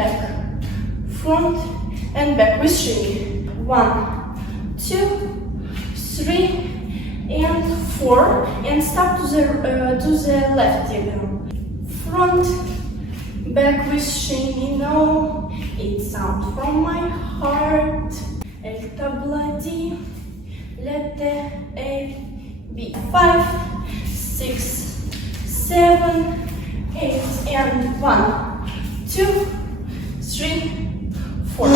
back, front and back with shimmy. 1, 2, 3, and 4, and start to the left diagonal. Front, back with shimmy. Now it sounds from my heart. El tabladi, letter A, B. 5, 6, 7, 8, and 1, 2, 3, 4.